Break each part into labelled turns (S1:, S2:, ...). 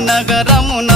S1: నగరమున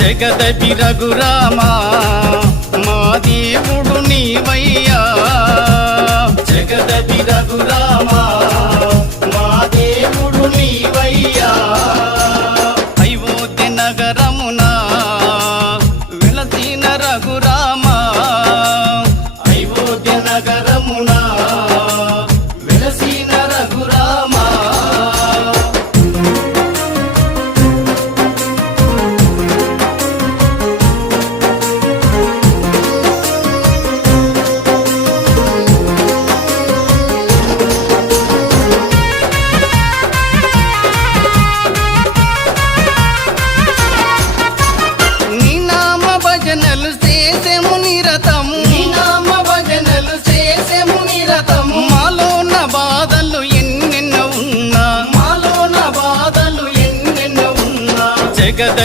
S1: శ్రీరాముడవై జగదపి రఘురామా.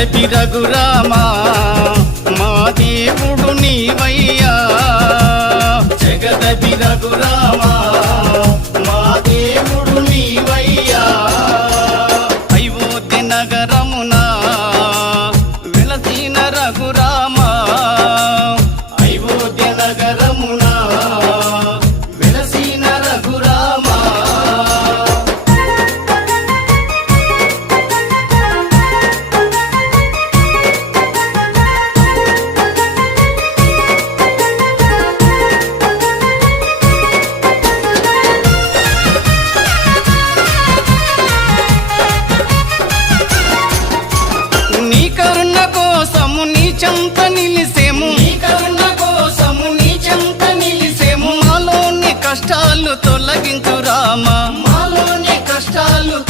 S1: మొదటి రఘురామా మా దేవుడు నీవయ్యా. జగదటి రఘురామా మా దేవుడు నీవయ్యా. అయోధ్య నగరమున వెలసిన రఘురామా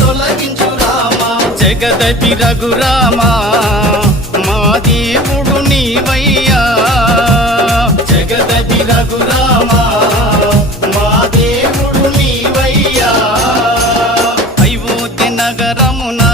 S1: తొలగించు రామా. జగదపి రఘురామా మా దేవుడు నీవయ్యా. జగదపి రఘురామా మా దేవుడు నీవయ్యా. అయోధ్య నగరమునా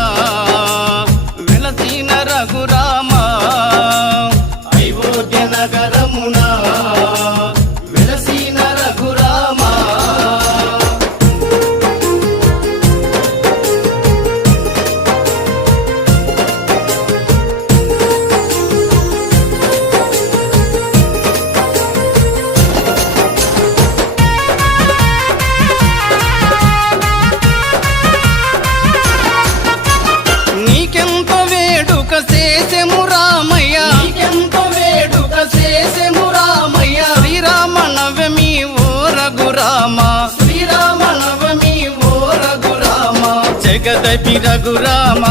S1: రఘురామ శ్రీరామ నవమి ఓ రఘురామ జగదపి రఘురామ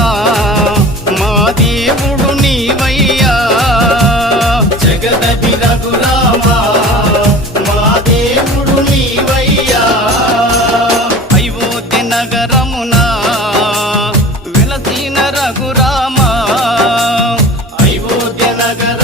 S1: మా దేవుడు నీవయ్యా. జగదపి రఘురామ మా దేవుడు నీవయ్యా. అయోధ్య నగరమున వెలసిన రఘురామ అయోధ్య నగర